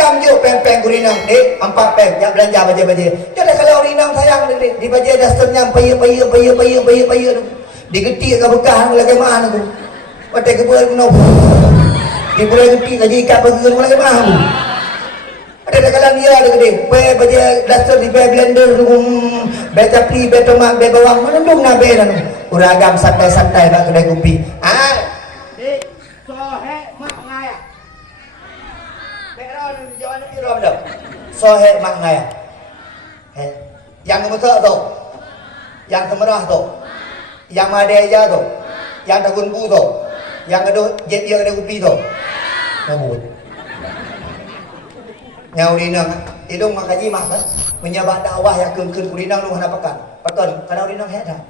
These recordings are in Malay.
Uragam je peng-peng kurinang. Empat peng. Yang belanja baja-baja. Jadi kalau urinang sayang di baja dasarnya paya. Digetik ke bekas lagi mana tu. Pakai kebulan kuno. Di bulan getik lagi ikat bergerak lagi mana tu. Ada kalau dia ada gede. Baja dasar di blender tu. Baca pli, baca mak, baca bawang. Mana dong nak bela tu. Uragam santai-santai bak kedai kopi. Sohe mak ngaya. Yang kebetul tu, yang kemerah tu, yang madaya tu, yang tagunbu tu, yang kedua jet yang ada kopi tu. Ngabut. Nyau dinang, idung makaji mak kan, menyabak dakwah yang keun kulinang lu hendak pakan kalau dinang heda.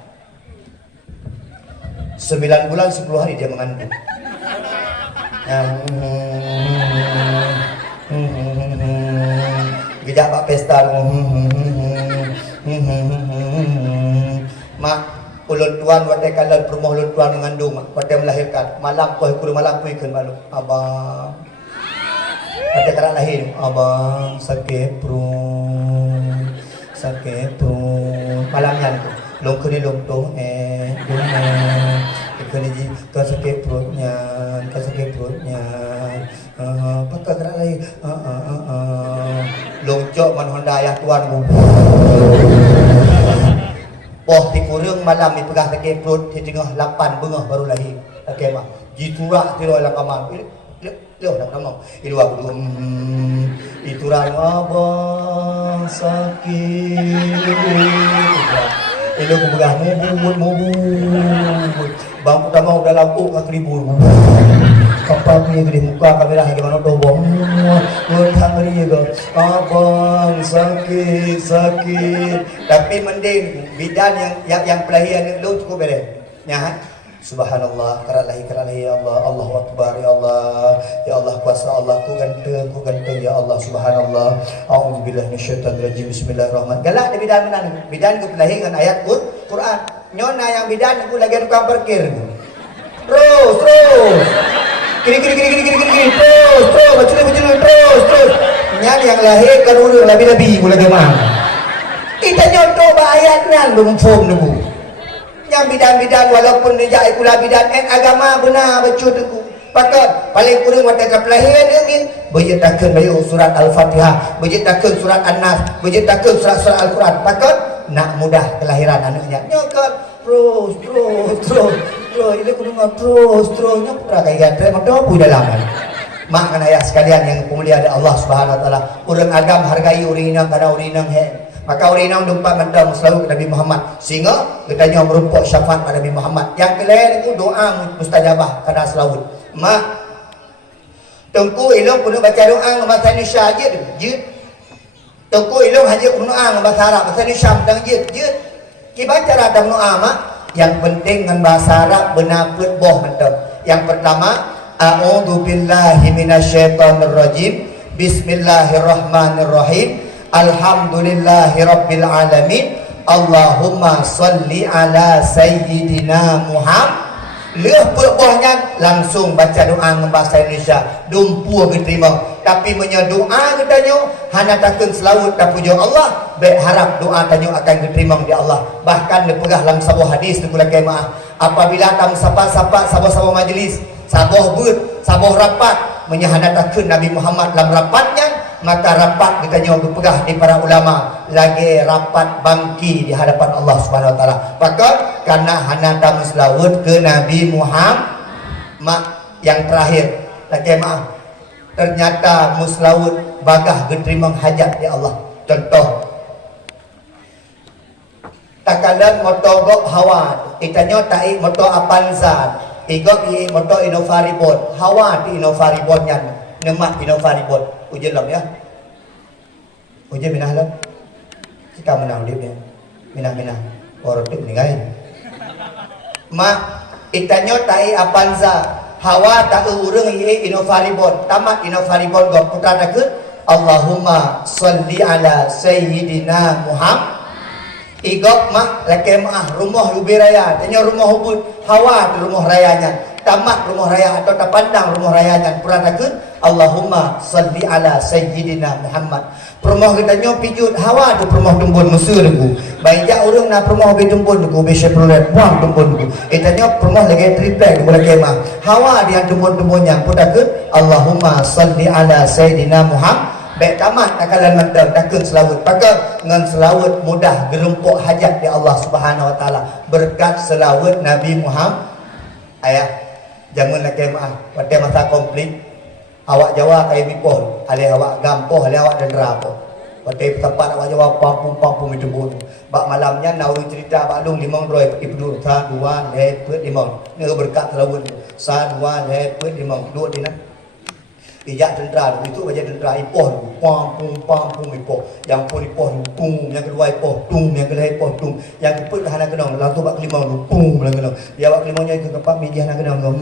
9 bulan 10 hari dia mengandung. Gejak pak pesta mak ulun tuan watai kalau perumah ulun tuan mengandung watai melahirkan malam puai kudu malam puai keun malu abang watai kena lahir abang sakit perut malamnya tu long kuni long tu kena ji kau sakit perutnya pakai kena lahir longcok man Honda ayah tuan mu poh ti kurung malam ni pegah sakit perut di tengah 8 bengah baru lahir okey mah jiturak tiro lang kamar leh dah kamar ilu aku itu rang abang sakit ilu ku pegah mubut bang pertama udah lampu ka keribul kapal punya gede muka kamera gimana tuh bom ngurang ngeri juga abang sakit tapi mending bidan yang pelahian lu cukup beres nyahat subhanallah keralahi ya Allah Allahu akbar ya Allah kuasa Allah ku ganteng ya Allah subhanallah auzubillahi minasyaitonir rajim bismillahirrahmanirrahim galak di bidan ku pelahi dengan ayat Quran nyona yang bidan ku lagi tukang parkir terus kiri terus terus nyanyi yang lahir kan urang labi mulai gimana kita nyontoh ayat kan belum form nunggu yang bidan walaupun dia ikula bidan agama benar becut aku pakat paling kurang watak kelahiran ingin berjetakan bayu surat Al-Fatihah berjetakan surat An-Nas berjetakan surat Al-Quran pakat nak mudah kelahiran anaknya nyokot terus ini kudu terus nyokra kayak gatre maka apa dalam mak kan ayah sekalian yang pemulia ada Allah Subhanahu wa taala urang agam hargai urinang kana urinang maka urinang dumpat mandam selalu ke Nabi Muhammad sehingga katanya merumpuk syafaat pada Nabi Muhammad yang kelain itu doa mustajabah kana selalu mak tengku ilmu kudu baca doa bahasa Indonesia je tengku ilmu hanya kudu doa bahasa Arab bahasa Indonesia tang je kita cara ada doa mak yang penting dengan bahasa Arab benar boh mantap yang pertama a'udzu billahi minasyaitonir rajim bismillahirrahmanirrahim alhamdulillahirabbil alamin Allahumma sholli ala sayyidina Muhammad leh perbohnya langsung baca doa bahasa Indonesia dumpu diterima tapi menyodoa katanya hanya takkan selawut tak puja Allah baik harap doa tanya akan diterima di Allah bahkan dipegah dalam sebuah hadis di bulan kiamat apabila tamu sapa sabah majlis sabah rapat menyahanatakan Nabi Muhammad dalam rapatnya maka rapat ditanya berpegah di para ulama lagi rapat bangki di hadapan Allah Subhanahu wa taala maka karena hanata muslawud ke Nabi Muhammad yang terakhir lagi maaf ternyata muslawud bagah diterima hajat di Allah contoh takalan motogok hawa itanya tai moto Avanza igok i moto Innovaribot hawa di Innovaribotnya nemak Innovaribot ujian lam ya ujian minah lam kita menang dia minah orang tu meninggal mak itanya tai Avanza hawa tak urang i Innovaribot tamat Innovaribot gak putra takut Allahumma sholli ala sayyidina Muhammad igok mak laki rumah ubir raya tanya rumah ubud hawa di rumah rayanya tamat rumah raya atau tak pandang rumah raya yang peradakan Allahumma salli ala sayyidina Muhammad. Permoh kita nyo pijut hawa tu permoh tumbun Mesir tu. Baik jak orang nak permoh be tumbun tu be Chevrolet buang tumbun tu. Kita nyo permoh lagi triplek tu boleh kemah. Hawa dia tumbun-tumbun yang peradakan Allahumma salli ala sayyidina Muhammad. Baik tamat nakalan mantap takun selawat. Maka dengan selawat mudah gerempuk hajat di Allah Subhanahu Wa Taala berkat selawat Nabi Muhammad. Ayah jangan nak kemah pada masa komplit awak Jawa kayak mipol alih awak gampoh alih awak dendera apa pada tempat awak Jawa pampung itu pun bak malamnya nawi cerita bak lung limang roy ibu sa dua lepet limang ni berkat selawat sa dua lepet limang dua dina ijak dendera itu baca dendera ipoh pampung ipoh yang pun ipoh tung yang kedua ipoh tung yang kedua ipoh tung yang keput hana kenong langsung bak kelima tung belang kenong dia bak kelimanya itu kepak meja hana kenong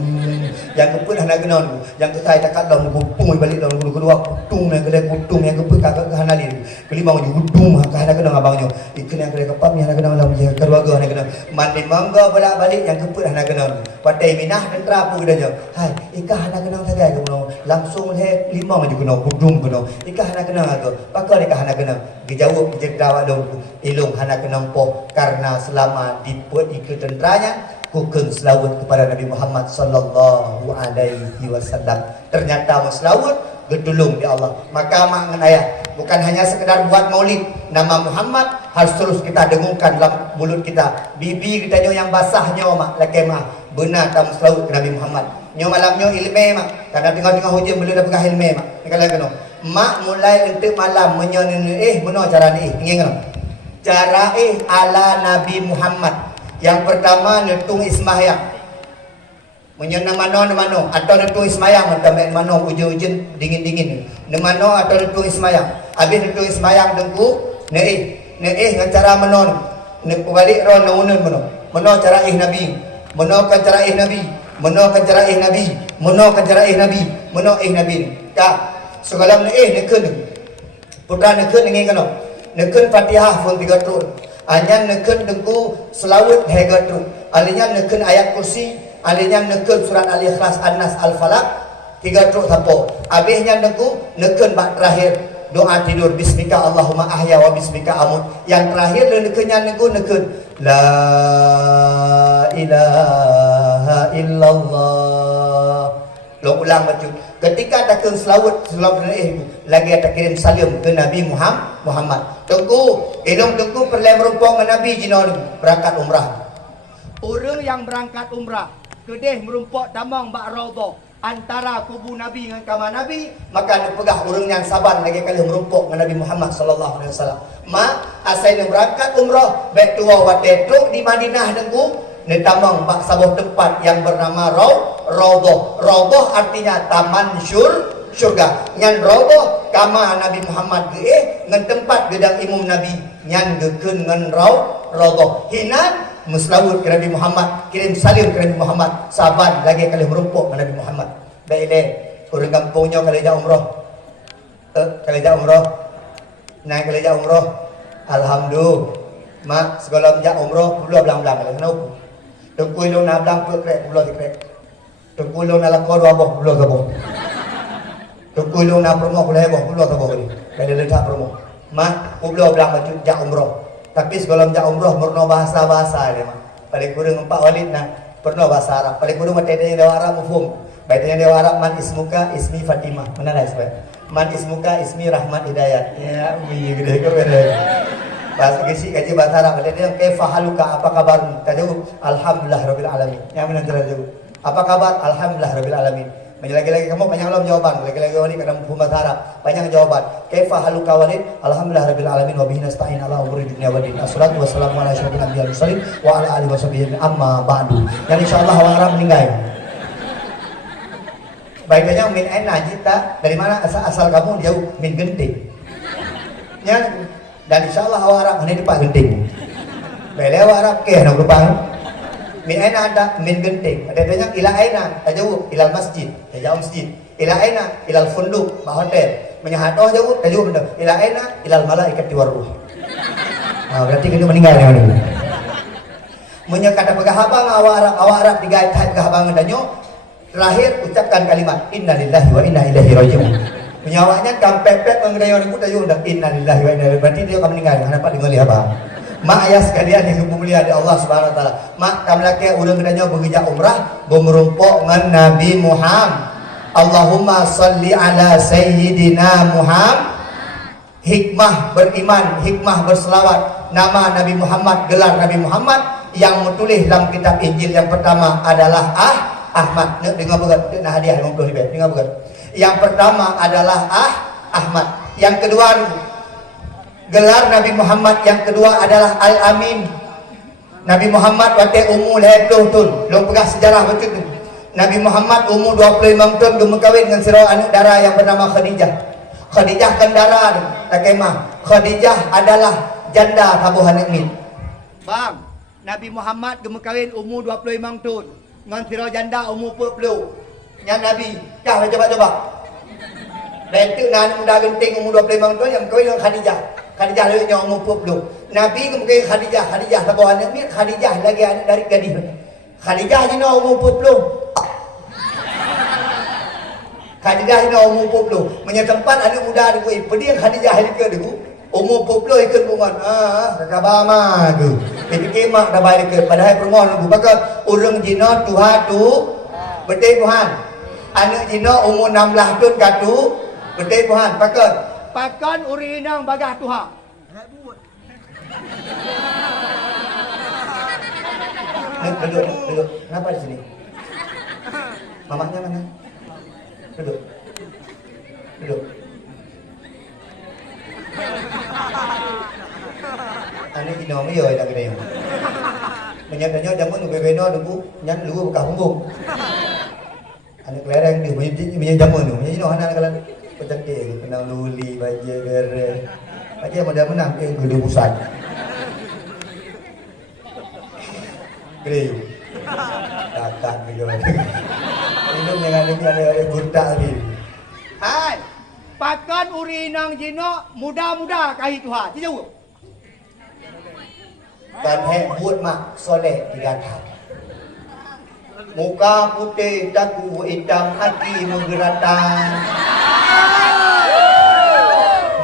yang keput hana kenong yang ketai takat dalam tung balik dalam kedua tung yang kedua tung yang keput kakak hana lin kelima juga tung hana kenong abangnya ikan yang kedua kepak hana kenong dalam keluarga hana kenong mandi mangga balik yang keput hana kenong patai minah dendera pun dia hai ikan hana kenong saja kenong langsung he lima maju kena budung kena ikah hana kena tu pakal ikah hana kena dijawab jegdawa dong ilung hana kena po karena selama diput ikut tenteranya kukeng selawat kepada Nabi Muhammad sallallahu alaihi wasallam ternyata selawat gedulung di Allah maka mak ngan ayah bukan hanya sekedar buat maulid nama Muhammad harus terus kita dengungkan dalam mulut kita bibi kita yang basahnya mak laki mak benar dalam selawat ke Nabi Muhammad nyo malamnya ilme mak karena tengah-tengah hujan belum dah pegang ilme mak kalau kena mak mulai untuk malam menyo benar cara ni ingin kena cara ala Nabi Muhammad yang pertama netung ismahyang menyenang mano atau netung ismahyang macam mano hujan dingin mano atau netung ismahyang habis netung ismahyang dengku dengan cara menon balik ron unun mano cara nabi mano kan cara nabi meno kan cara nabi meno kan cara nabi tak segala nekun putra nekun ngin kano nekun Fatihah pun 3 tur anya nekun dengku selawat 3 tur alinya nekun ayat kursi alinya nekun surat al-ikhlas an-nas al-falaq 3 tur sapo habisnya nekun bab terakhir doa tidur bismika Allahumma ahya wa bismika amut yang terakhir nekunnya nekun la ilaha illallah lo ulang baju ketika takkan selawat lagi ada kirim salam ke Nabi Muhammad tunggu perlu merumpung Nabi jinon berangkat umrah orang yang berangkat umrah kedeh merumpuk tamang bak raudhah antara kubu Nabi dengan kamar Nabi maka dia pegah orang yang sabar lagi kali merumpuk dengan Nabi Muhammad sallallahu alaihi wasallam asal dia berangkat umrah baik tua watetuk di Madinah dengku dia tamang bak sebuah tempat yang bernama raudhah artinya taman syurga nyan raudhah kamar Nabi Muhammad dengan tempat gedang imam Nabi nyan geukeun ngan raudhah hinan muslawut ke Nabi Muhammad kirim salim ke Nabi Muhammad saban lagi kali merumpuk ke Nabi Muhammad baiklah orang kampungnya kali jauh umrah naik kali jauh umrah alhamdulillah mak segala jauh umrah puluh belang-belang kali kenapa tengkui lo nak belang krek puluh krek tengkui lo nak lakor abah puluh abah tengkui lo nak promo puluh abah puluh abah kali letak promo mak puluh belang baju jauh umrah tapi sebelum jak umrah pernah bahasa dia mah paling kurang 4 walid nah pernah bahasa Arab paling kurang mata dia dewa Arab mufhum baitnya dewa Arab man ismuka ismi Fatimah mana lah sebab man ismuka ismi Rahmat Hidayat ya umi gede ke beda bahasa kisi kaji bahasa Arab dia kaifa haluka apa kabar tajawab alhamdulillah rabbil alamin yang mana jawab apa kabar alhamdulillah rabbil alamin lagi-lagi kamu banyak jawaban lagi-lagi walid kadang bahasa Arab banyak jawaban kaifa haluka walid alhamdulillah rabbil alamin wa bihi nasta'in ala umuri dunya wa din assalatu wassalamu ala asyrofil anbiya'i wal mursalin wa ala alihi washabihi amma ba'du dan insyaallah orang Arab meninggal baiknya min aina jita dari mana asal kamu jauh min genting ya dan insyaallah orang Arab ini depan genting beliau Arab ke nak depan min aina ada min genting ada tanya ila aina tajawab ila masjid tajawab masjid ila aina ila funduk bah hotel menyahadoh jawab tajawab benda ila aina ila malaikati waruh berarti kena meninggal ya ni menyekat pegah abang awak Arab digai tai pegah abang danyo Terakhir ucapkan kalimat innalillahi wa inna ilaihi raji'un. Menyawanya kampepet mengenai orang kuda yung dak innalillahi wa inna ilaihi. Berarti dia akan meninggal. Kenapa dengar lihat apa? Mak ayah sekalian yang mulia di Allah Subhanahu wa taala. Mak kamlake urang kedanya bekerja umrah bermerumpuk dengan Nabi Muhammad. Allahumma salli ala sayyidina Muhammad. Hikmah beriman, hikmah berselawat. Nama Nabi Muhammad, gelar Nabi Muhammad yang menulis dalam kitab Injil yang pertama adalah Ahmad. Dengar begat, nak hadiah monggo ribet. Dengar begat. Yang pertama adalah Ahmad. Yang kedua gelar Nabi Muhammad yang kedua adalah Al-Amin. Nabi Muhammad wate umur 20 tahun. Long pegah sejarah betul tu. Nabi Muhammad umur 25 tahun dia berkahwin dengan seorang anak dara yang bernama Khadijah. Khadijah kan dara tak kemah. Khadijah adalah janda tabuhan Amin. Bang, Nabi Muhammad dia berkahwin umur 25 tahun. Dengan sira janda umur 40. Yang Nabi kah coba-coba. Dan itu anak muda genting umur 25 tahun yang berkahwin dengan Khadijah. Khadijah lagi umur 40. Nabi kemudian Khadijah tabuhan Amin. Khadijah lagi anak dari gadis. Khadijah ni umur 40. Khadijah ni umur 40. Menyetempat anak muda deku dia Khadijah ni ke deku. Umur 40 ikut bungan. Khabar mah tu. Dia fikir mak dah baik ke padahal permohon aku. Maka urang jina Tuhan tu betul Tuhan. Anak jina umur 16 tahun katu betul Tuhan. Pakan urinang bagah Tuhan. Duduk. Kenapa di sini? Mamanya mana? Duduk. Anak kena mio dah kena. Menyadanya jamun bebeno dulu nyan dulu bekas punggung. Anak kelereng dia menyadanya jamun tu. Menyadanya anak kalan pecantik kena luli baja gere. Baja modal menang ke gede pusat. Gede. Datang gitu. Ini jangan ada guntak lagi. Hai. Pakan urinang jino muda-muda kahi Tuhan. Tidak. Dan buat mak soleh 3 tahun. Muka putih dagu hitam hati menggeratang.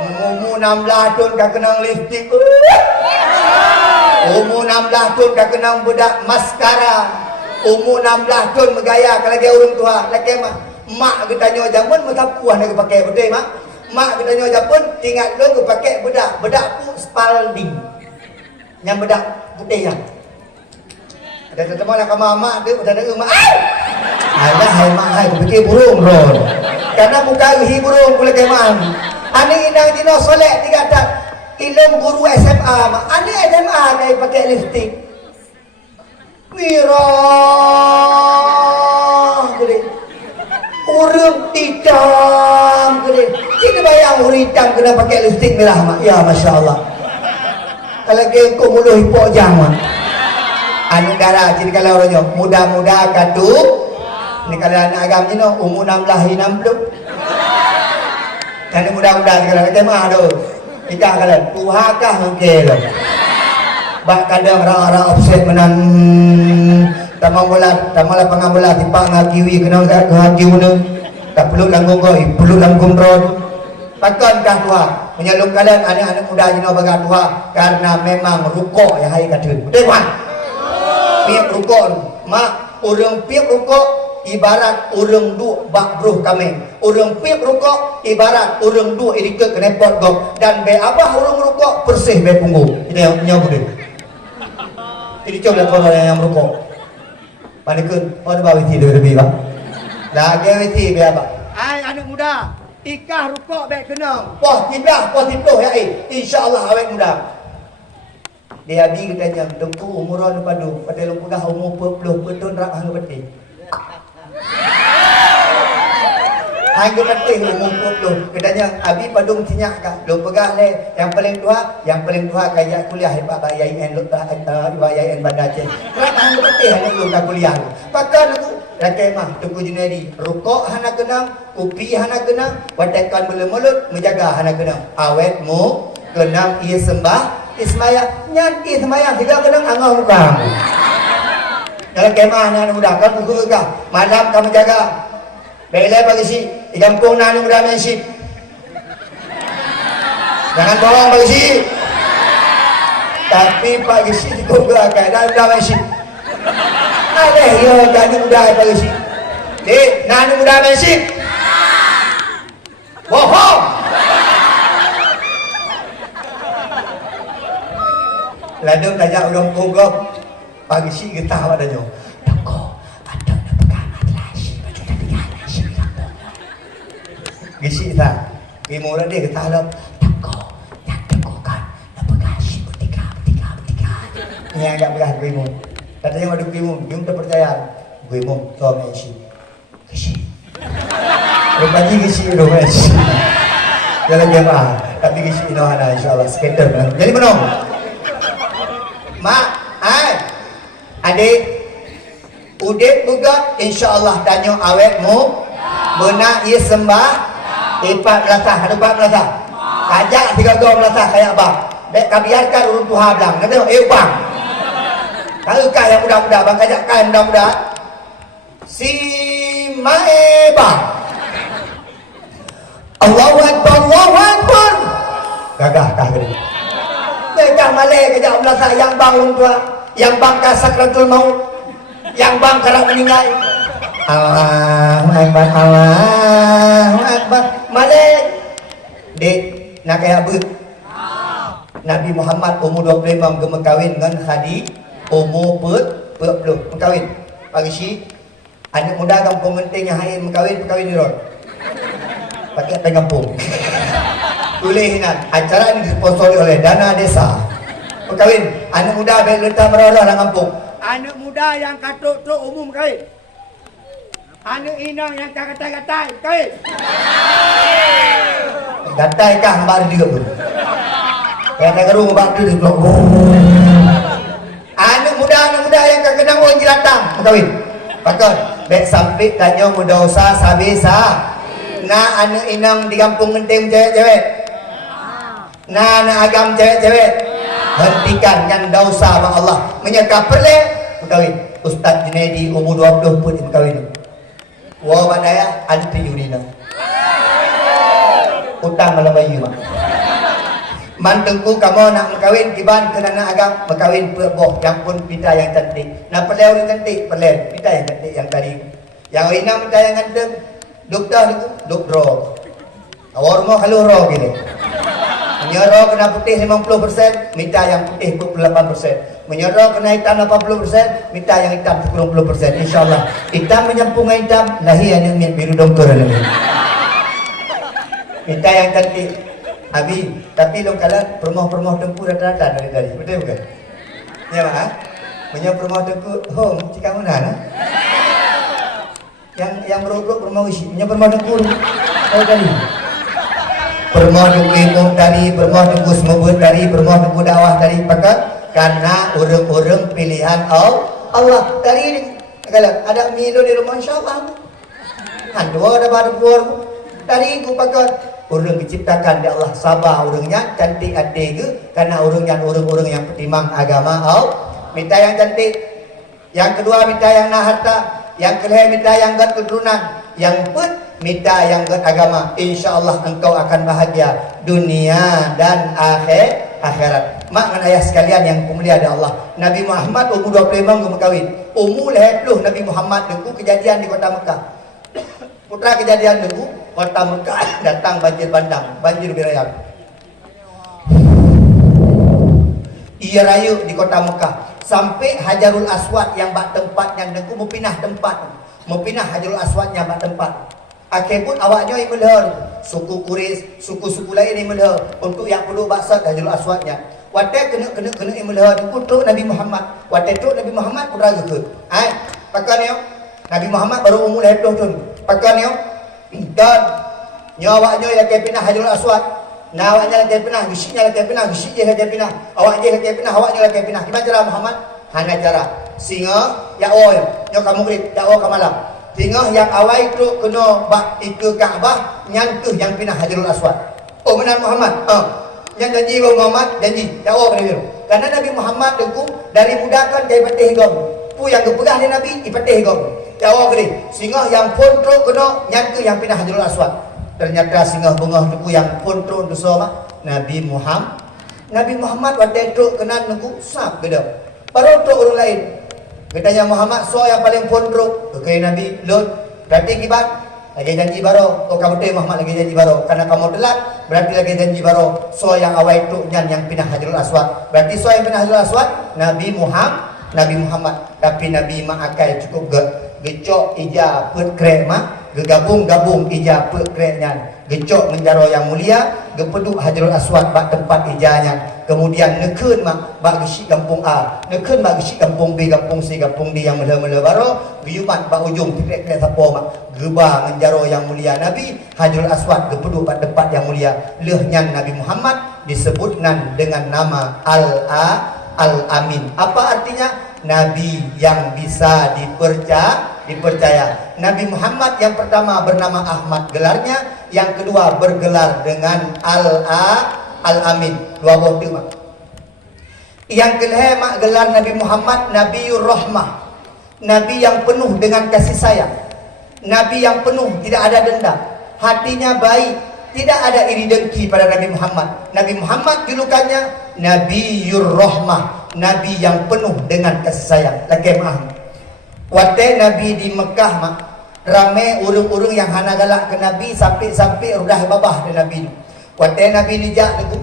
Umur 16 tahun kau kenang lipstick. Umur 16 tahun kau kenang budak maskara. Umur 16 tahun bergaya kalau dia orang tua. Laki mak kita nyawa jamun mata puan nak pakai betul mak. Mak kita nyawa jamun tinggal lu pakai bedak pu Spalding. Yang bedak putih yang. Ada teman nak mama dia dah dengar mak. Ada hai mak hai fikir burung ron. Karena muka hi burung boleh kemang. Ani inang dino soleh 3 tahun. Ilmu guru SMA mak. Ani SMA dia pakai lipstick. Mirah gede. Urang hitam gede. Kita bayang urang hitam kena pakai lipstick merah mak. Ya Masya Allah. Kalau kau muluh hipok jangan. Anu darah jadi kalau orangnya muda-muda katu. Ni kalau anak agam ni no umur 16 60. Kan muda-muda sekarang kita mah tu. Kita kalau tuhakah mungkin. Bak kadang orang-orang offset menang tamang bola pengambola tipak ngakiwi kena ngaki mana. Tak perlu langgung kau, perlu langgung road. Pakankah Tuhan menyalung kalian anak-anak muda jino baga Tuhan karena memang rukuk yang hai kadun. Betul Tuhan? Piap rukuk mak urang piap rukuk ibarat urang duk bak bruh kami. Urang piap rukuk ibarat urang duk irika kena pot gok dan be abah urang rukuk bersih be punggung. Ini yang boleh. Jadi coba kalau yang rukuk. Panikun, orang bawa witi lebih bang. Lagi witi be apa? Ai anak muda. Ikah rukuk baik kena. Poh tidah, poh tipuh ya insya-Allah awet muda. Dia abi katanya, "Tengku umuran padu, pada lu pegah umur 40 tahun rak hang peti." Hang peti umur 40. Katanya, "Abi padung tinyak kah? Lu pegah le yang paling tua kayak kuliah hebat bayain lu bayain bandar Aceh. Rak hang peti hang lu dah kuliah. Pakan aku rakyat mah Tengku Junaidi rukuk hana kenang, kopi hana kenang, watakan mulut menjaga hana kenang. Awetmu kenang ia sembah Ismaya nyanti semaya tidak kenang angah muka. Dalam kemah anak muda kan buku kah? Malam kamu jaga. Bela bagi si di kampung anak muda mensi. Jangan bohong bagi si. Tapi pagi si juga kan anak muda mensi. Ada yo anak muda bagi si. Anak muda mensi. Bohong. Lalu tanya orang kogok. Pagi si getah pada nyo. Toko, ada nak pegang atlas. Macam tak pegang atlas. Gisi tak. Gimana dia getah dah. Toko, yang tegukan nak pegang si bertiga. Ini agak pegang gimu. Katanya ada gimu tak percaya. Gimu suami si. Gisi. Rupanya gisi rumah si. Jalan jemaah. Tapi gisi ino ada insyaallah skater. Jadi menong. Mak, adik, udik juga insyaAllah tanya awetmu benak ia sembah ipat melatah, ada ipat melatah kajak 3 gom melatah kayak abang dek kabiarkan urun tuha belang nanti bang tahu kah yang muda-muda bang kajak kan muda-muda si mae bang Allahu Akbar gagah kah gede gagah malai kajak melatah yang bang urun tuha yang bang sakratul maut, yang bang kerap meninggal. Allahu Akbar. Malik. Dek, nak kayak apa? Nabi Muhammad umur 25 gemuk kahwin dengan Khadi umur 40 mengkahwin. Pagi si anak muda kampung penting yang hadir mengkahwin ni rod. Pakai pen kampung. Tulisan acara ini disponsori oleh Dana Desa. Berkahwin, anak muda baik letak merara dalam kampung. Anak muda yang katuk tu umum kahwin. Anak inang yang tak gatai-gatai kahwin. Gatai kah baru dia pun. Yang tak gerung baru dia blok. Anak muda yang tak kenang orang jelatang berkahwin. Pakar, baik sampai tanya muda usah sabisa. Nah anak inang di kampung penting cewek-cewek. Nah anak agam cewek-cewek. Hentikan yang dosa sama Allah menyekap perlek berkahwin. Ustaz Junaidi umur 20 pun berkahwin. Wah badaya anti urina. Utang malam bayi mak. Mantengku kamu nak berkahwin kiban kena nak agam berkahwin berboh yang pun pita yang cantik. Nak perlek orang cantik perlek pita yang cantik yang tadi. Yang urina pita yang ganteng. Doktor itu doktor. Awak rumah kalau roh gini. Menyerah kena putih 50%, minta yang putih 48%. Menyerah kena hitam 80%, minta yang hitam 90%. InsyaAllah hitam menyampung hitam, lahir yang biru doktor lagi. Minta yang cantik. Abi, tapi lo kalah permoh-permoh tengku rata-rata dari betul bukan? Ya mak? Menyerah permoh tengku, oh cik kamu mana? Yang berogok permoh isi, menyerah permoh tengku. Oh tadi. Permoh tunggu ilmu tadi, permoh tunggu semebut tadi, permoh tunggu dakwah tadi pakat karena orang-orang pilihan Allah tadi ini kalau ada milo di rumah insyaAllah kan dua ada baru keluar tadi aku pakat orang diciptakan di Allah sabar orangnya cantik adik ke karena orang-orang yang pertimang agama minta yang cantik yang kedua minta yang nak harta yang kedua minta yang gak keturunan yang minta yang beragama, insyaAllah engkau akan bahagia dunia dan akhirat. Mak dan ayah sekalian yang mulia ada Allah. Nabi Muhammad umur 25 berkahwin. Umur 20 Nabi Muhammad dengku kejadian di kota Mekah. Putra kejadian dengku kota Mekah datang banjir bandang, banjir birayang. Ia rayu di kota Mekah sampai Hajarul Aswad yang bak tempatnya dengku mau pindah tempat, mau pindah Hajarul Aswad yang bak tempat. Akhir pun awaknya yang melehor suku Quraisy, suku-suku lain yang melehor untuk yang perlu baksa Hajarul Aswadnya. Wadah kena yang melehor untuk Nabi Muhammad. Wadah tu Nabi Muhammad pun ragu ke. Pakai ni Nabi Muhammad baru umur 20 tahun. Pakai ni dan nyawaknya yang kepinah Hajarul Aswad. Nah awaknya lagi pinah, gisinya lagi pinah, gisinya lagi pinah. Awaknya lagi pinah, awaknya lagi pinah. Gimana cara Muhammad? Hana cara singa ya nyo kamu grip ya kamalam. Tinggal yang awal itu kena bak itu Kaabah nyantuh yang pindah Hajarul Aswad. Oh benar Muhammad. Yang janji Muhammad janji. Jawab dia. Karena Nabi Muhammad itu dari muda kan jadi patih gom. pu yang gepegah dia Nabi ipatih kau. Ya awak ni, singa yang pontrok kena nyangka yang pindah Hajarul Aswad. Ternyata singa bengah tu yang pontrok tu sama Nabi Muhammad. Nabi Muhammad waktu itu kena nunggu sap beda. Baru tu orang lain. Katanya Muhammad so yang paling pontrok. Okey Nabi Lut. Berarti kibat lagi janji baru. Oh kamu tu Muhammad lagi janji baru. Karena kamu telat berarti lagi janji baru. So yang awal itu yang pindah Hajarul Aswad. Berarti so yang pindah Hajarul Aswad Nabi Muhammad. Tapi Nabi mak akai cukup gecok ija pet krek mak gegabung-gabung ija pet kreknya. Gecok menjaro yang mulia, gepeduk Hajarul Aswad bak tempat ijanya. Kemudian nekeun mak bak gesi kampung A, nekeun bak gesi kampung B, kampung C, kampung D yang mula-mula baru geyumat bak ujung krek-krek sapo mak. Geba menjaro yang mulia Nabi Hajarul Aswad gepeduk bak tempat yang mulia. Leuhnyan Nabi Muhammad disebutnan dengan nama Al-Amin. Apa artinya? Nabi yang bisa dipercaya. Nabi Muhammad yang pertama bernama Ahmad gelarnya, yang kedua bergelar dengan Al-Amin. Dua buah tu mak. Yang kedua mak gelar Nabi Muhammad Nabiur Rahmah. Nabi yang penuh dengan kasih sayang. Nabi yang penuh tidak ada dendam. Hatinya baik, tidak ada iri dengki pada Nabi Muhammad. Nabi Muhammad julukannya Nabiur Rahmah. Nabi yang penuh dengan kasih sayang. Lagi mah. Waktu Nabi di Mekah mak, ramai urung-urung yang hana galak ke Nabi sampai udah babah dengan Nabi. Waktu Nabi nijak deku,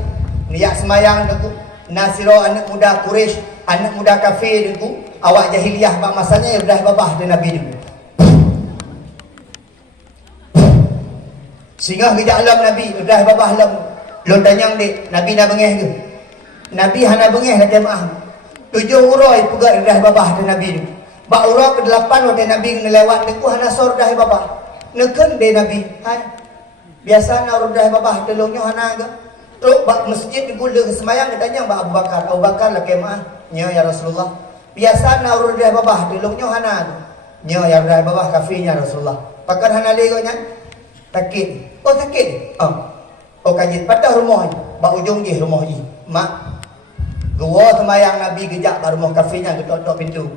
nijak semayang deku, Nasiro anak muda Quraisy, anak muda kafir deku, awak jahiliyah mak masanya udah babah dengan Nabi deku. Sehingga kejak alam Nabi udah babah alam. Lo tanyang dek, Nabi nak bengeh ke? Nabi hana bengeh lagi maaf. 7 urai pegak dah babah dan Nabi ni. Bak urai ke-8 waktu Nabi kena lewat deku hana sor dah babah. Neken de Nabi. Hai. Biasa na dah babah telungnya hana ke. Terus bak masjid deku le semayang ditanya bak Abu Bakar. Abu Bakar lah kemah. Nya ya Rasulullah. Biasa na dah babah telungnya hana ke. Nya ya dah babah kafirnya Rasulullah. Pakar hana le nya. Sakit. Oh sakit. Oh kajit patah rumah. Bak ujung je rumah je. Mak gua semayang Nabi gejak baru mau kafirnya ketok-tok pintu.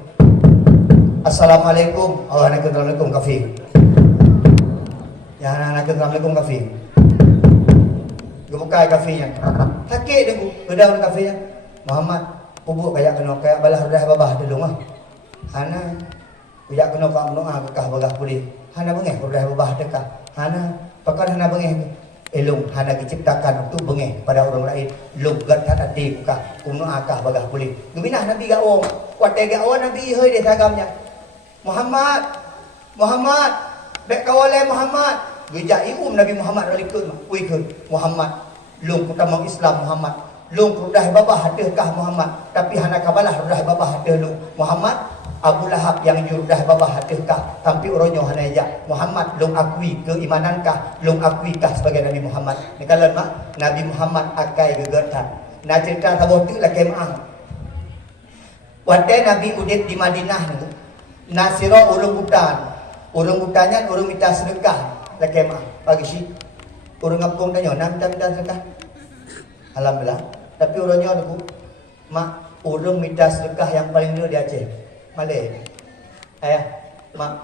Assalamualaikum. Waalaikumsalam kafir. Ya Assalamualaikum kafir. Gua buka kafirnya. Sakit deku. Bedang kafirnya. Muhammad, pubuk kayak kena kayak balah dah babah dulu mah. Hana kayak kena kau mendoa kekah bagah pulih. Hana bengeh dah babah dekah. Hana pakar hana bengeh. Elung hana diciptakan untuk bengeh pada orang lain. Lung gat hati buka kuno akah bagah boleh. Gebinah Nabi gak wong. Kuat gak wong Nabi heuy dia sagamnya. Muhammad bek kawale Muhammad. Gejak Nabi Muhammad ralikun uikeun Muhammad. Lung pertama Islam Muhammad. Lung rudah babah hadekah Muhammad. Tapi hana kabalah rudah babah hadeh lung Muhammad. Abu Lahab yang jurudah babah hadekah tapi orangnya hana ajak Muhammad lung akui keimanankah lung akuikah sebagai Nabi Muhammad. Nikalan mak Nabi Muhammad akai gegertan. Nah cerita tabuh tu lah kemah. Waktu Nabi udit di Madinah ni Nasiro urung hutannya urung minta sedekah lah kemah pagi si urung ngapung tanya nak minta sedekah. Alhamdulillah. Tapi orangnya tu mak urung minta sedekah yang paling dulu di Aceh. Malay.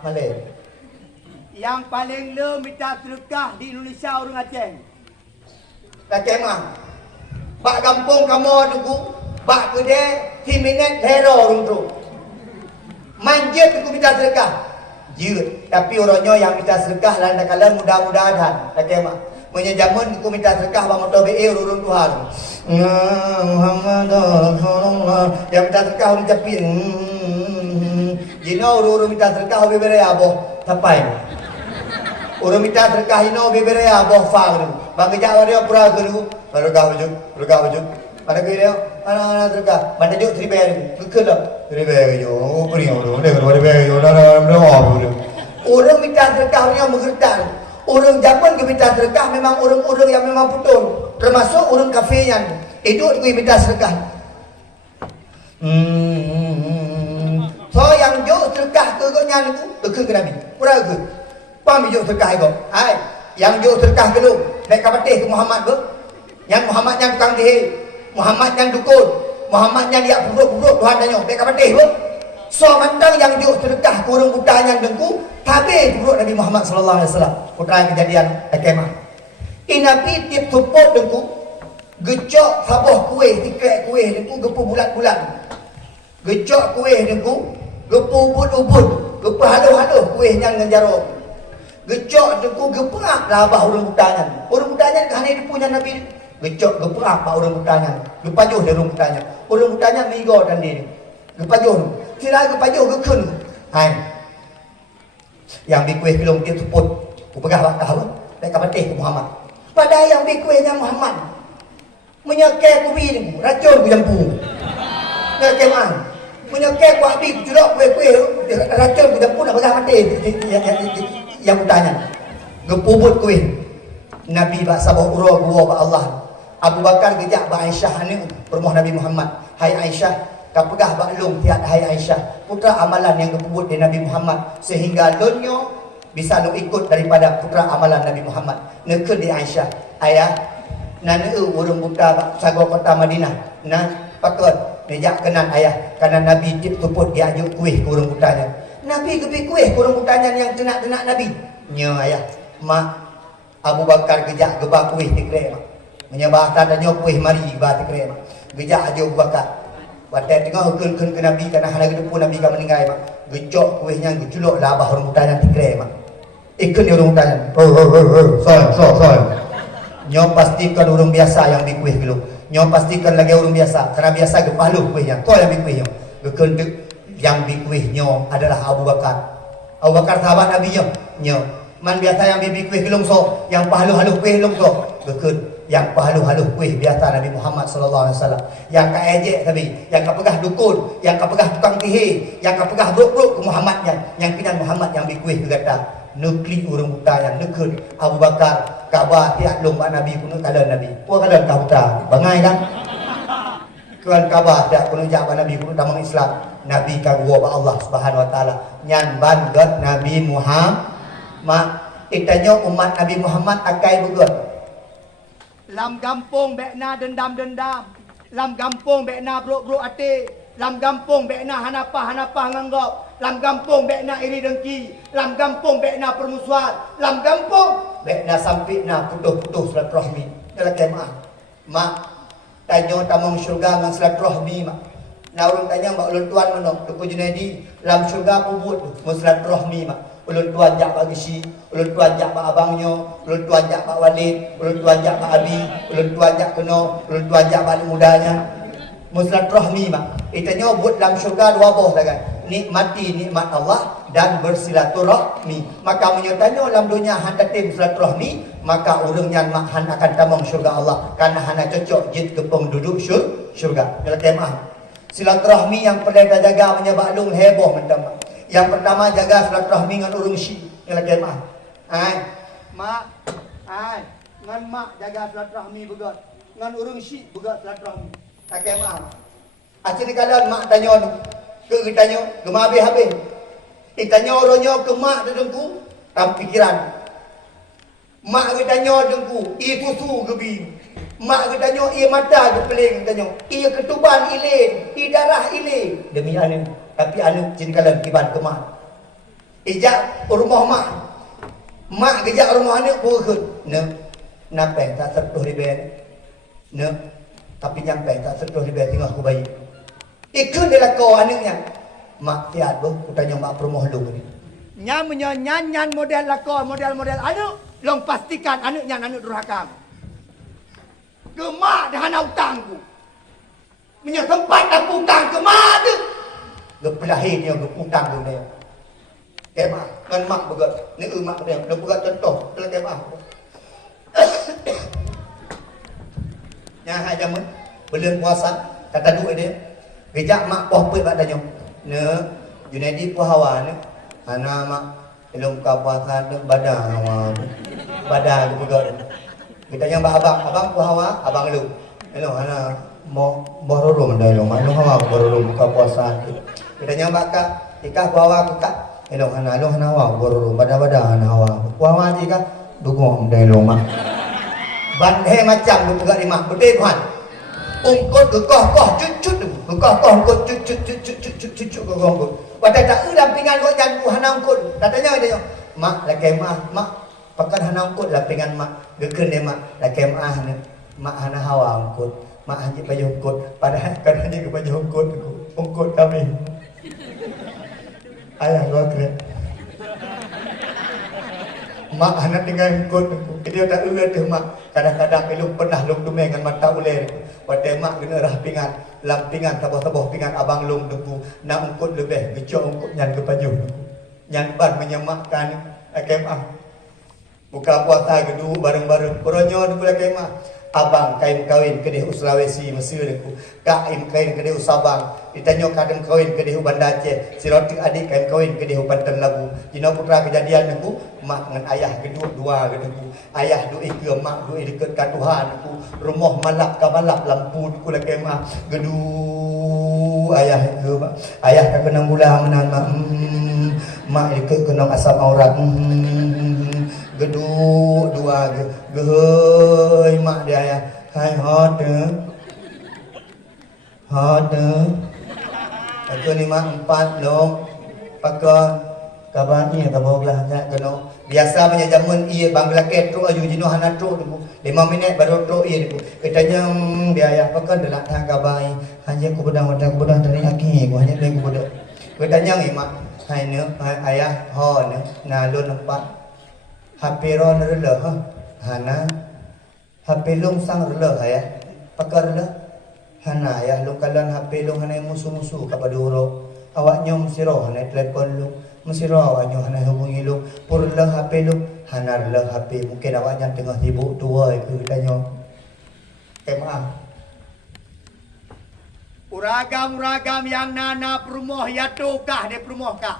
Malay. Yang paling le minta sedekah di Indonesia orang Aceh. Tak kemah. Bak kampung kamu tu, bak kedai 3 minit hero orang tu. Manjat tu minta sedekah. Jut. Tapi orangnya yang minta sedekah lain kala mudah-mudahan. Tak kemah. Punya zaman aku minta sedekah bang motor BE urun Tuhan. Ya Muhammad Rasulullah. Yang minta sedekah orang capit. Jina urun minta sedekah bebere aboh tapai. Urun minta sedekah ino bebere aboh fang. Bang kejak dia pura guru. Bergah wujud. Pada kira ana sedekah. Mana juk 3 bayar. Kekal 3 bayar yo. Puri urun. Dia 3 bayar yo. Urun minta sedekah nya mengertan. Urun zaman ke minta sedekah memang urun-urun yang memang putul. Termasuk urun kafirnya. Itu aku minta sedekah. So yang jauh sedekah ke kau nyan tu ke Nabi. Pura ke. Pam jauh sedekah kau. Hai, yang jauh sedekah ke lu. Naik kapatih ke Muhammad ke. Yang Muhammad yang tukang dihir. Muhammad yang dukun. Muhammad yang dia buruk-buruk Tuhan tanya. Naik kapatih ke. So mantang yang jauh sedekah kurang butanya dengku tabe buruk Nabi Muhammad sallallahu alaihi wasallam. Putra kejadian kemah. Nabi tip support dengku gecok sabah kuih tikrek kuih dengku gepu bulat-bulat. Gecok kuih dengku gepu ubud-ubud, gepu halu-halu kuih yang ngenjaro. Gecok dengku geperak labah urang butanya. Urang butanya kan dia punya Nabi. Gecok geperak pak urang butanya. Gepajuh dia urang butanya. Urang butanya migo dan dia. Gepajuh. Sila gepajuh gekun. Hai. Yang bikuih kelong dia tuput. Ku pegah bak tahu. Dek kapatih ke Muhammad. Pada yang bikuihnya Muhammad. Menyekeh ku bini. Racun ku jampu. Nak keman. Menyekeh ku habis jurok kuih-kuih. Racun ku jampu nak pegah mati. Yang bertanya. Gepubut kuih. Nabi bak sabah urah gua bak Allah. Abu Bakar gejak bak Aisyah ni permoh Nabi Muhammad. Hai Aisyah. Kau pegah baklung tiap hai Aisyah putra amalan yang kepubut dari Nabi Muhammad sehingga lonyo bisa lo ikut daripada putra amalan Nabi Muhammad. Nekun di Aisyah ayah nana urung buta sago kota Madinah nah pakot nejak kenan ayah karena Nabi tip tuput dia ajuk kuih ke urung butanya. Nabi kepi kuih ke urung butanya yang tenak-tenak Nabi nyo ayah mak Abu Bakar gejak gebah kuih tikre mak menyebah tandanya kuih mari gebah tikre mak gejak ajuk Abu Bakar. Wadah tengah hukun ke Nabi karena hal itu pun Nabi kan meninggal mak. Gecok kuihnya geculok labah orang mutanya tikre mak. Ikut dia orang mutanya. Soal. Nyo pastikan orang biasa yang bikuih dulu. Nyo pastikan lagi orang biasa karena biasa gepaluh kuihnya. Kau yang bikuihnya. Gekun yang bikuihnya adalah Abu Bakar. Abu Bakar sahabat Nabi nyo. Man biasa yang bikuih gelung so, yang pahalu-halu kuih gelung so. Gekun yang pahalu-halu kuih biasa Nabi Muhammad sallallahu alaihi wasallam. Yang ka ejek tadi, yang ka pegah dukun, yang ka pegah tukang tihir, yang ka pegah bruk-bruk ke Muhammad yang kinan Muhammad yang bikuih kata nukli urang buta yang nekun Abu Bakar kabar tiak lom Nabi kuno kalan Nabi. Puak kalan ka buta. Bangai kan? Kuan kabar tiak kuno jawab Nabi kuno damang Islam. Nabi ka gua ba Allah Subhanahu wa taala. Nyan banget Nabi Muhammad. Mak itanya umat Nabi Muhammad akai begut. Lam gampung bekna dendam-dendam. Lam gampung bekna bruk-bruk ate. Lam gampung bekna hanapah-hanapah nganggap. Lam gampung bekna iri dengki. Lam gampung bekna permusuhan. Lam gampung bekna sampikna putuh-putuh silaturahmi. Dalam kemah. Mak tanya tamang syurga dengan silaturahmi mak. Nah orang tanya mak ulun tuan mana? Tuku Junaidi lam syurga pubut mu silaturahmi mak. Ulun tuan jak Pak Gisi, ulun tuan jak Pak Abangnya, ulun tuan jak Pak Walid, ulun tuan jak Pak Abi, ulun tuan jak Keno, ulun tuan jak Pak mudanya. Silaturahmi mak. Itanya buat dalam syurga dua boh kan. Nikmati nikmat Allah dan bersilaturahmi. Maka menyatanya dalam dunia handa tim silaturahmi, maka urangnya mak han akan tamang syurga Allah karena hana cocok jid ke penduduk syurga. Dalam kemah. Silaturahmi yang perlu kita jaga menyebaklung heboh macam mak. Yang pertama jaga silaturahmi dengan urung syik yang lagi mak. Mak, ngan mak jaga silaturahmi begat. Ngan urung syik begat silaturahmi. Tak mak. Acik ni kadang mak tanya ni. Ke tanya, gemah habis-habis. Tanya orangnya ke mak dengku, tam pikiran. Mak ke tanya dengku, ia susu ke bi. Mak ke tanya, ia mata ke peling tanya. Ia ketuban ilin, ia darah ilin. Demi anu. Tapi anu cinkalan kiban ke mak. Ijak rumah mak. Mak kejak rumah anak pun ne. Napeng tak sertuh di ben. Ne. Tapi nyampe tak sertuh di ben tengah ku bayi. Ikut dia kau anaknya. Mak tiad boh, ku tanya mak rumah lu ni. Nya nyanyan model lako, model anak long pastikan anaknya anak durhaka. Ke mak dah hana utangku. Punya tempat aku utang ke mak tu. Gepelahin dia geputang tu dia. Kemah kan mak begat. Ni mak dia dah begat contoh dalam kemah. Nya aja mun bulan puasa kata duit dia. Gejak mak poh pui bak tanya. Ne Junaidi pu hawa ne. Ana mak elong ka puasa de badan hawa. Badan begat. Kita yang abang pu hawa, abang lu. Elong ana mo bororo mandalo mak lu hawa bororo buka puasa. Kita yang bakak ikah bawa ke kak elong hana hawa bororo bada-bada hana hawa. Puama jika dugong mandalo mak. Bandhe macam lu juga di mak bedeh tuan. Ungkot gegoh-goh cut-cut Kau kau cucu kau. Pada tak dampingan kau jangan hanang kau. Katanya dia, mak laki mak pakan hanang kau dampingan mak. Geken dia mak laki mak hana hawa kau. Mak hanya baju kau. Padahal kan hanya baju kau kami. Ayah gua keren. Mak hana tinggal kau. Dia tak tu mak. Kadang-kadang elok pernah long dumai dengan mata ular. Pada mak kena rahpingan, lampingan tabah-tabah pingan abang long tu. Nak ungkut lebih, gecok ungkut nyan ke baju. Nyan ban menyemakkan kemah. Buka puasa kedua bareng-bareng. Peronyo tu kemah. Abang kain kawin ke dehu Sulawesi Mesir aku. Kak im kain ke dehu Sabang. Ditanya kadang kawin ke dehu Banda Aceh. Si Rotik adik kain kawin ke dehu Banten Labu. Jina putra kejadian aku, mak dengan ayah kedua aku. Ayah duit ke mak duit dekat kat Tuhan aku. Rumah malap ke malap lampu aku lagi mak. Gedu ayah ke mak. Ayah tak kena mula menan mak. Mak dekat kena asam aurat. Geduk dua gehoi mak dia ya. Hai hode. Aku ni mak 4 long. Pakai kabarnya tak boleh tak kena. Biasa punya zaman ia bangla ketro aju jino hana tro tu. 5 minit baru tro ia tu. Katanya dia ya pakai delak tang kabai. Hanya ku bedang dari aki ku hanya aku bedang. Katanya mak hai ne ayah ho ne nalun 4 HP ron rela hana HP long sang rela ya pakar rela hana ya long kalan HP long hana musuh-musuh kepada uro awak nyom siro hana telefon long mesiro awak nyom hana hubungi long purla HP long hana rela HP mungkin awak yang tengah sibuk tua itu tanya maaf uragam yang nana perumah ya tukah de perumah kah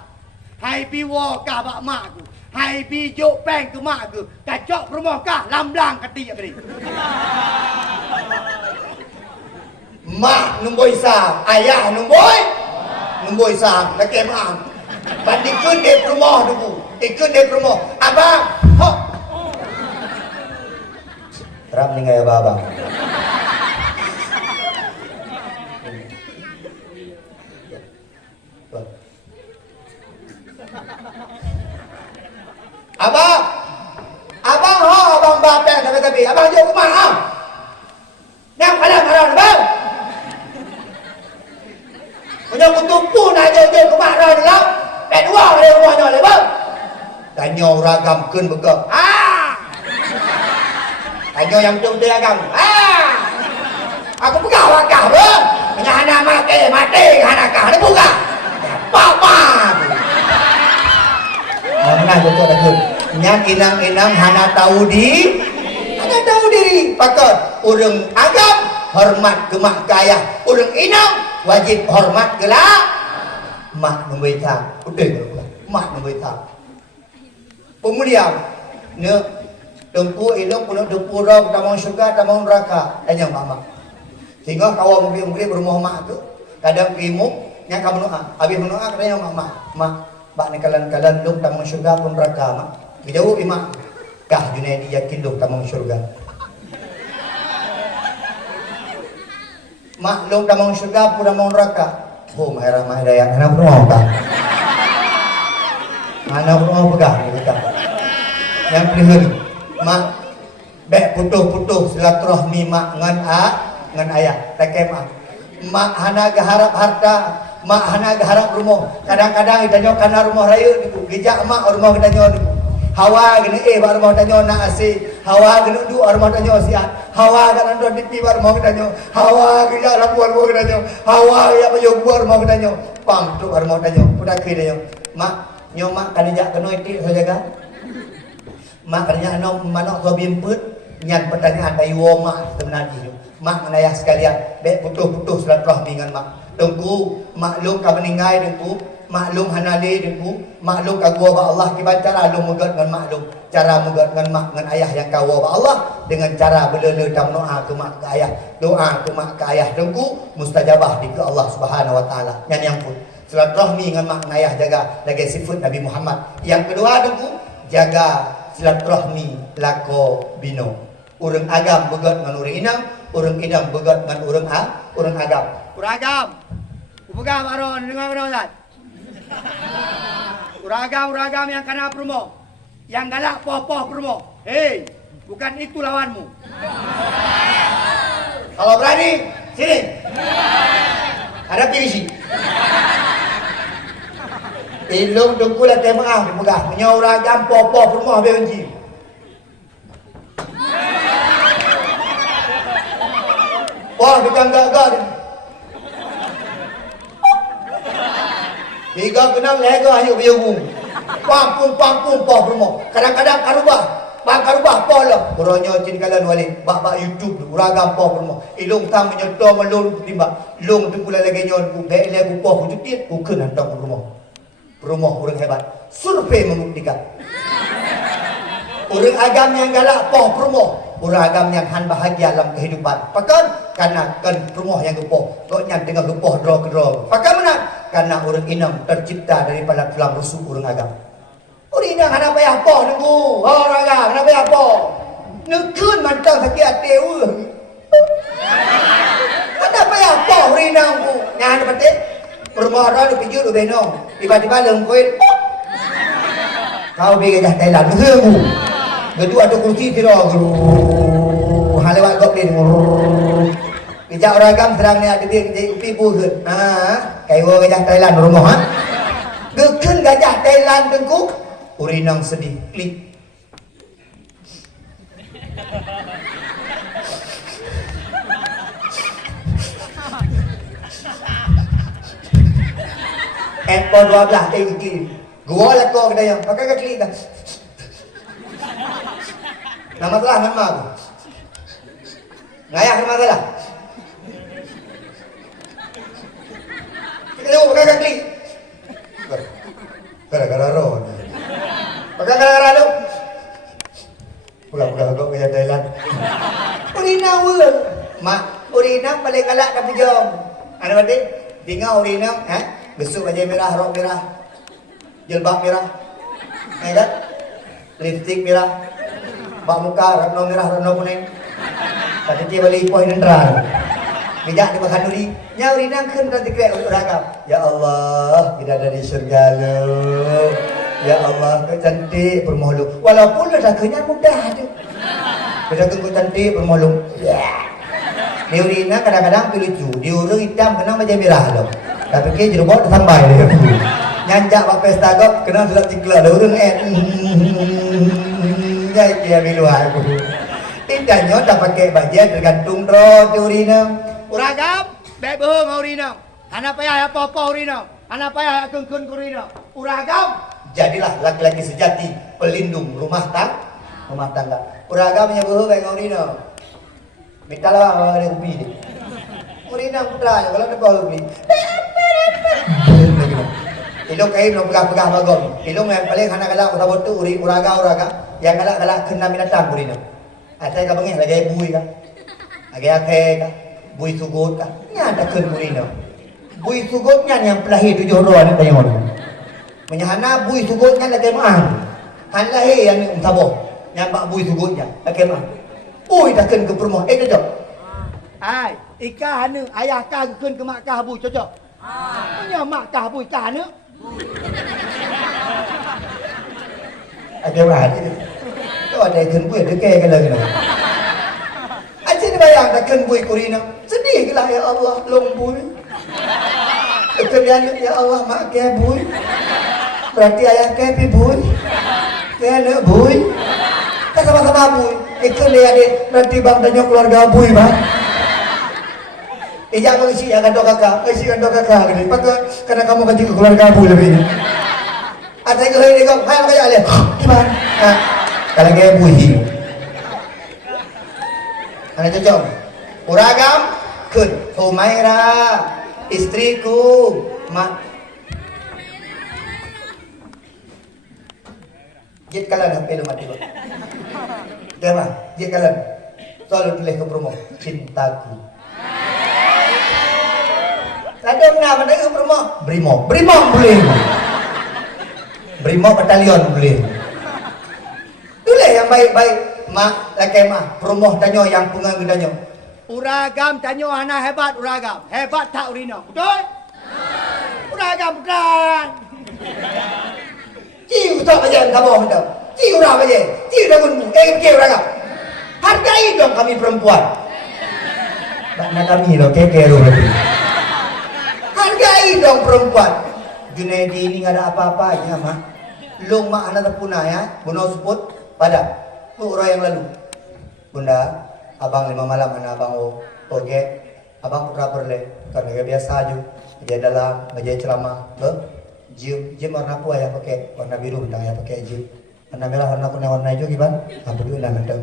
hai piwo kah bak mak aku hai bijuk peng ke mak ke kacok rumah kah lamblang ketiak ni mak numboi sam ayah numboi sam laki mak bandingkan di rumah dulu ikut di rumah abang hok terap ni gaya abang Abang ho, abang bapeng tapi abang jauh ke mana? Yang marah abang. Punya kutupu nak jauh ke mana dalam? Kedua dari rumahnya le bang. Tanya ragamkeun bekel. Tanya yang tu agam. Aku pegang wakah bang. Punya anak mati anak kah ada buka. Papa. Mana betul betul. Yang inang-inang hana tahu diri pakat urang agam hormat ke mak ke ayah urang inang wajib hormat ke lah mak nombor tak udah mak nombor tak pemulihan ne tempu ilmu punya tempu rok tamang syurga tamang neraka tanya mama sehingga kawan mungkin berumah mak tu kadang ilmu yang kamu doa habis mendoa katanya mak bak ni kalan-kalan lu tamang syurga pun neraka mak jauh imak kah Junaidi yakin lu tamang syurga mak lu tamang syurga pun tamang neraka oh mahirah mahirah anak rumah tak anak rumah pegang ni kata yang pelihari mak bek putuh-putuh silaturahmi mak ngan ayah tak mak hana harap harta mak hana harap rumah kadang-kadang kita nyok kana rumah raya niku gejak mak rumah kita nyok niku hawa gini baru mau tanya nak asih hawa gini du baru mau tanya siat hawa kan ando dipi baru mau tanya hawa gila rabu baru mau tanya hawa ya bayo buar mau tanya pam tu baru mau tanya udah kiri tanya mak nyomak kan jak kena itik saja kan mak kerja no manok so bimput nyan pertanyaan dari mak sebenarnya mak menayah sekalian baik putuh-putuh silaturahmi dengan mak dengku maklum ka meninggal dengku maklum hanali dengku maklum ka gua ba Allah ki cara lu megat dengan maklum cara megat dengan mak dengan ayah yang kawa ba Allah dengan cara belele tam doa ke mak ke ayah doa ke mak ke ayah dengku mustajabah di ke Allah Subhanahu wa taala yang pun silaturahmi dengan mak dengan ayah jaga lagi sifat Nabi Muhammad yang kedua dengku jaga silaturahmi lako bino urang agam begat dengan urang inang orang inang begat dengan orang agam. Uragam. Upagam aron dengar Ustaz. Uragam yang kena promo. Yang galak poh-poh promo. Hei, bukan itu lawanmu. Kalau berani, sini. Hadapi isi. Ilung tunggu lah maaf dipegang. Menyoragam poh-poh promo habis benci. Wah, bukan gagak ni. Tiga kenang lega ayo biung. Pampung poh promo. Kadang-kadang karubah pola. Beronyo cin kalan wali. Bak YouTube tu uragam poh promo. Ilung tam menyoto melun timbak. Long tu pula lagi nyon ku bek le ku poh ku cutit ku keun hantar promo. Promo orang hebat. Survei membuktikan. Orang agam yang galak poh promo. Orang agam yang han bahagia dalam kehidupan. Pakan karena kan promo yang gepoh. Kok nyam tengah gepoh draw. Pakan mana? Karena orang inang tercipta daripada tulang rusuk orang agam. Orang inang hana payah poh nunggu. Orang agam hana payah poh. Nekun mantang sakit hati. Hana payah poh orang inang ku. Nyan petik. Rumah orang di pijut di benong. Tiba-tiba lengkuit. Kau pergi gajah Thailand. Betul ku. Kedua tu kursi tidak guru. Hal lewat kau ni. Bijak orang agam serang ni ada dia pipu ke. Kayu gajah Thailand rumah ha. Gekun gajah Thailand tengku. Urinang sedih. Klik. Handphone 12 klik. Gua lah kau kedai yang pakai ke klik kan. Nama telah nama aku. Ngayak nama telah. Kita tengok pakai ke klik. Gara-gara roh. Pakai gara-gara lu. Bukan kau punya Thailand. Urina wul. Mak, urina paling galak tapi jom. Ada berarti? Tinggal urina, besuk baju merah, rok merah, jilbab merah, kan? Lipstick merah, bak muka warna merah, warna kuning. Tadi dia balik poin neutral. Bijak di makan duri. Nya urina keun berarti krek uragam. Ya Allah, kita ada di surga lu. Ya Allah, kau cantik bermalu. Walaupun dah kenyang mudah tu. Kita kau cantik bermalu. Ni urina kadang-kadang lucu. Di urung hitam kena macam merah tu. Tapi ke jerobot sampai dia. Nyanjak pak pesta gop kena sudah cikla dah urung ya dia bilu aku. Tidaknya tak pakai baju tergantung roh urina. Uragam, bek beung urina. Hana payah apa-apa urina. Hana payah keun urina. Uragam, jadilah laki-laki sejati pelindung rumah tangga. Uragam yang beung kayak urina. Mintalah ada kopi ni. Urina putra kalau nak kopi. Ilung kain belum pegang bagong. Ilung yang paling hana galak usah botu uraga. Yang galak kena binatang urina. Atai ka bengih lagi bui ka. Lagi ake ka. Bui sugut ka. Nya ada keun urina. Bui sugutnya yang pelahi 7 roh ni tayong. Menyahana bui sugutnya lagi mah. Han lahir yang saboh. Yang bak bui sugutnya lagi mah. Bui dah keun ke permoh. Cocok. ai, ika hana ayah kah keun ke mak kah bui cocok. Nya mak kah bui kah hana. Ada mana ni? Kau ada keun bui ada ke lagi nak. Aje ni bayang dah keun bui kurina. Sedih ke lah ya Allah long bui. Kemudian ya Allah mak ke bui. Berarti ayah ke pi bui. Ke le bui. Kan sama-sama bui. Ikut dia adik berarti bang tanya keluarga bui bang. Ijak mengisi ya kandung kakak, mengisi kandung kakak gini. Maka karena kamu gaji ke keluarga bui lebih ini. Ada yang kau ini kau, hai kayak alih. Gimana? Kalau kayak bui. Ada cocok. Uragam, kun. Humaira, istriku, mak. Jit kalian HP lu mati. Kema, jit kalian. Selalu tulis ke promo cintaku. Ada mana pada ke promo? Brimo boleh. Brimo batalion boleh. Tulis yang baik-baik. Mak, laki mak, promo danyo yang pungang danyo. Uragam tanya hana hebat uragam. Hebat tak urina? Betul? Uragam betul. Ciu tak aja kamu betul. Ciu dah aja. Ciu dah pun. Kek uragam. Hargai dong kami perempuan. Nak kami loh keke berarti. Hargai dong perempuan. Junaidi ini nggak ada apa-apanya mah. Long mak anak terpunah ya. Bunuh sebut pada orang yang lalu. Bunda, abang 5 malam anak abang oke. Abang putra perle. Karena dia biasa aja. Dia dalam meja ceramah. Jim warna apa ya pakai? Warna biru bunda ya pakai jim. Warna merah warna kuning warna hijau gimana? Apa dulu nak nanti?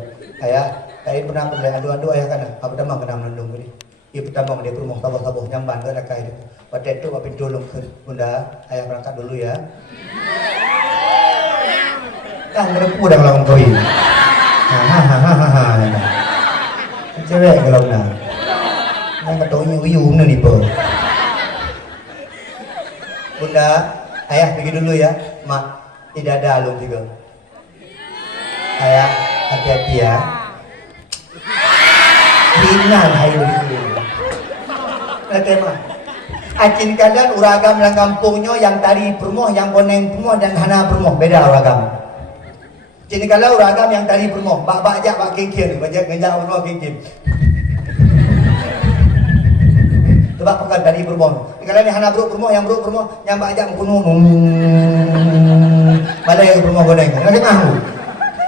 Ayah, tadi pernah perle adu ayah kan? Apa dah mang kena menandung ni? Ia pertama dia perumah tabuh nyamban ke nak kaya itu. Pada itu apa pintu lung bunda, ayah berangkat dulu ya. Dah ngerempu dah kalau kau ini. Cewek kalau nak. Nak kata uyu ni po. Bunda, ayah pergi dulu ya. Mak, tidak ada alung juga. Ayah, hati-hati ya. Ringan hai begitu. Nanti mah. Acin kalian uragam dalam kampungnya yang tari permoh, yang boneng permoh dan hana permoh beda uragam. Cini kalau uragam yang tari permoh, bak jak bak kikir, bajak ngejak permoh kikir. Coba pekan tari permoh. Kalau ni hana buruk permoh, yang bak jak kuno. Balai ke permoh boneng. Nanti mahu.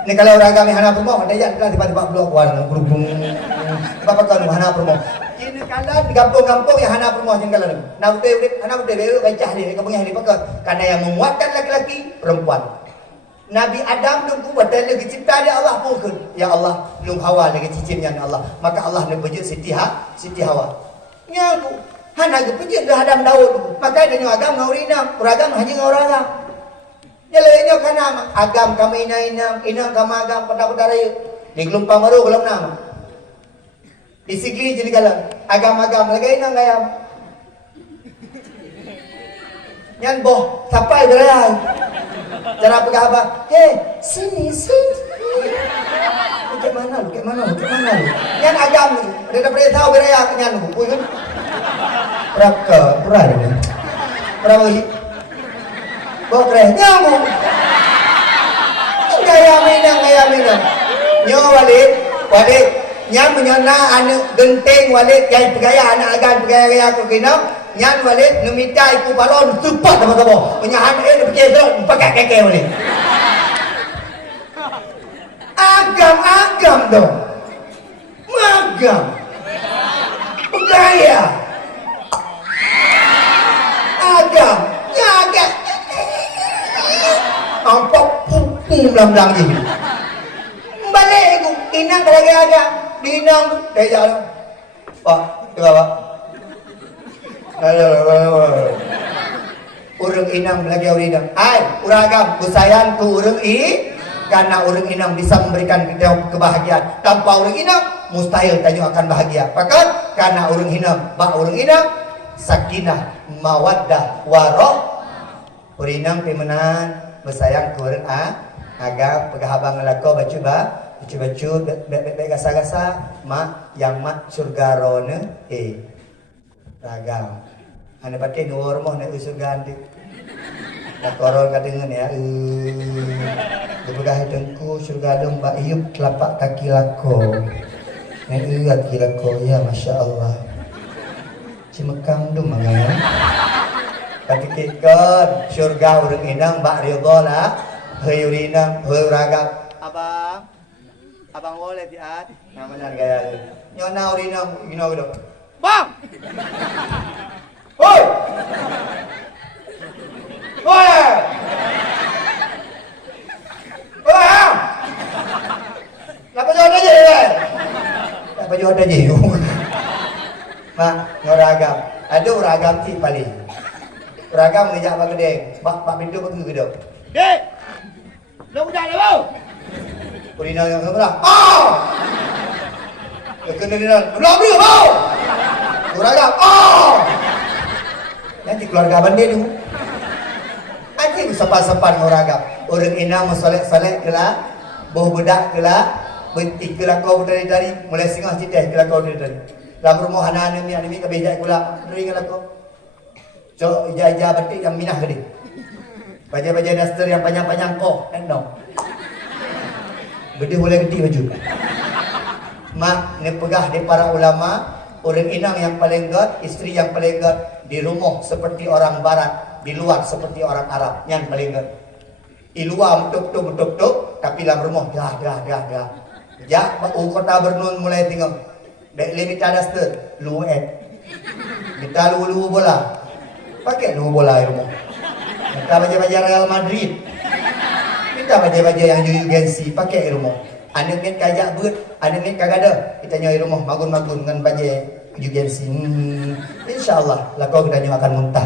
Ni kalau uragam yang hana permoh, ada jak tiba-tiba keluar keluar berhubung. Coba pekan hana permoh. Cina kalan di kampung-kampung yang hana permoh cina kalan. Nak betul hana betul baca ni kampung yang ni pakai. Karena yang menguatkan laki-laki perempuan. Nabi Adam tunggu betul lagi cipta dia Allah pun. Ya Allah, lung Hawa lagi cicitnya Allah. Maka Allah nak pejut Siti Hawa. Nya tu hana ge pejut dah Adam Daud. Maka dia agam ngaurina, uragam haji ngauragam. Ya lainnya kana agam kami ina kama agam pada raya. Di gelumpang baru belum nama. Disikli jadi kalau agam-agam lagi nang gayam. Nyan boh sampai beraya. Cara pegang apa? Hei, sini. Lu ke mana lu? Nyan agam ni. Dia dah tahu beraya ke nyan lu. Pun. Berapa ni? Berapa ni? Boh kereh nyamu. Gaya minang. Nyo walid. Nyan menyana anak genteng walid yang pegaya anak agan pegaya aku kena nyan walid numita iku balon cepat sama-sama penyahan dia pergi pakai keke walid agam dong magam pegaya agam ampak pupung belang-belang je balik aku inang agak Dinang, dah jalan. Pak, coba pak. Urang inang lagi urang. Uragam, busayang tu urang karena urang inang bisa memberikan kita kebahagiaan. Tanpa urang inang, mustahil tanyo akan bahagia. Bahkan karena urang inang, sakinah, mawaddah, waroh. Urinang pimenan, busayang tu urang agam, pegahabang lako bacu baik gasa-gasa mak yang mak surga rone ragam ane pakai nuwar moh nek surga andi nak koron kadengan ya dibegah dengku surga dong mbak iup telapak kaki lako nek kaki lako ya masya Allah cimekang dong mangaya tapi kikon surga urang inang mbak ridho lah hei urinang hei ragam Abang boleh tiat. Yang benar gaya lu. Nyona urina gino gitu. Bang. Hoi. Kenapa jodoh aja ya? Kenapa jodoh aja? Mak, ngoragam. Ada uragam ti paling. Uragam ngejak bang gede. Bak pintu pergi gede. Dek. Lu udah lu. Urina yang keberah. Kena belum dia mau. Uragam. Nanti keluarga bandai dulu. Nanti sepan-sepan uragam. Orang ina musolek-solek kela, boh budak kela, Ikelakau dari mulai singgah cita ikelakau dari. Dalam rumah anak-anak ni kebejak kula dari ikelakau. So ija batik yang minah gede. Baja-baja daster yang panjang-panjang kok, endong. Gede boleh gede baju. Mak ni pegah di para ulama, orang inang yang paling god, isteri yang paling god di rumah seperti orang barat, di luar seperti orang Arab, yang paling god. Di luar betul-betul, tapi dalam rumah dah. Ya, kota Bernun mulai tinggal. Dek limit daster, luet. Kita lu bola. Pakai lu bola di rumah. Minta baja-baja Real Madrid. Minta baja-baja yang Juventus pakai di rumah. Anda ni kajak beut, anda ni kagak ada. Kita nyoi rumah magun-magun dengan baja Juventus. Insyaallah lakau kita akan muntah.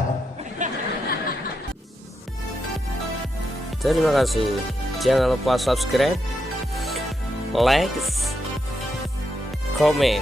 Terima kasih. Jangan lupa subscribe, like, komen.